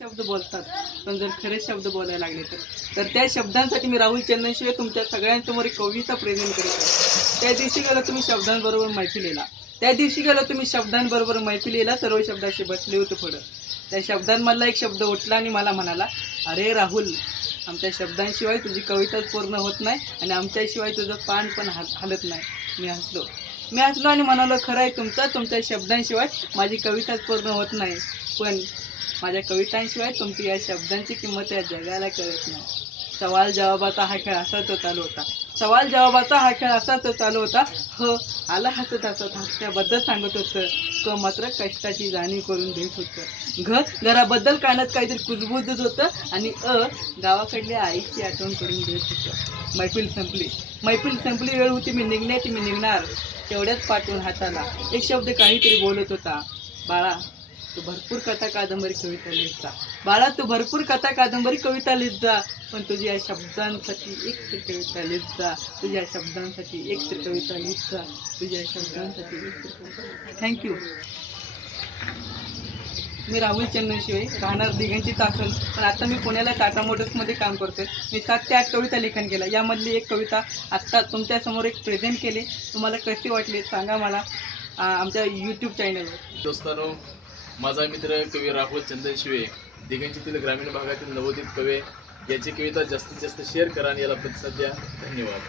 शब्द बोलतात, पण जर खरे शब्द बोलायला लागले तर त्या शब्दांसाठी मी राहुल चंदनशिवे तुमच्या सगळ्यांसमोर एक कविता प्रेझेंट करत आहे. त्या दिवशी गेला तुम्ही शब्दांबरोबर मैफिलीला, त्या दिवशी गेला तुम्ही शब्दांबरोबर मैफिलीला, सर्व शब्द असे बसले होते पुढं. त्या शब्दांमधला एक शब्द उठला आणि मला म्हणाला, अरे राहुल, आमच्या शब्दांशिवाय तुझी कविताच पूर्ण होत नाही आणि आमच्याशिवाय तुझं पान पण हलत नाही. मी हसलो आणि म्हणालो, खरं आहे तुमच्या शब्दांशिवाय माझी कविताच पूर्ण होत नाही, पण माझ्या कवितांशिवाय तुमची या शब्दांची किंमत या जगाला कळत नाही. सवाल जवाबाचा हा खेळ असाच चालू होता. हो, आला हसत हसत हास्याबद्दल सांगत होतं. तो मात्र कष्टाची जाणीव करून देत होतं. घराबद्दल कानात काहीतरी कुजबुजत होतं आणि गावाकडल्या आईची आठवण करून देत होतं. मैफिल संपली, वेळ होती मी निघणार. तेवढ्याच पाठवून हाताला एक शब्द काहीतरी बोलत होता. बाळा, तू भरपूर कथा कादंबरी कविता लिहित जा, पण तुझ्या या शब्दांसाठी एक तर कविता लिहित जा. थँक्यू. मी राहुल चंदनशिवे, राहणार दिघंची चाकण, पण आता मी पुण्याला टाटा मोटर्समध्ये काम करतोय. मी 7 ते 8 कविता लेखन केला. यामधली एक कविता आत्ता तुमच्यासमोर एक प्रेझेंट केली. तुम्हाला कशी वाटली सांगा मला आमच्या यूट्यूब चॅनलवर. दोस्तांनो, माझा मित्र कवी राहुल चंदनशिवे, दिघंचीतील ग्रामीण भागातील नवोदित कवी, याची कविता जास्तीत जास्त शेअर करा आणि याला प्रतिसाद द्या. धन्यवाद.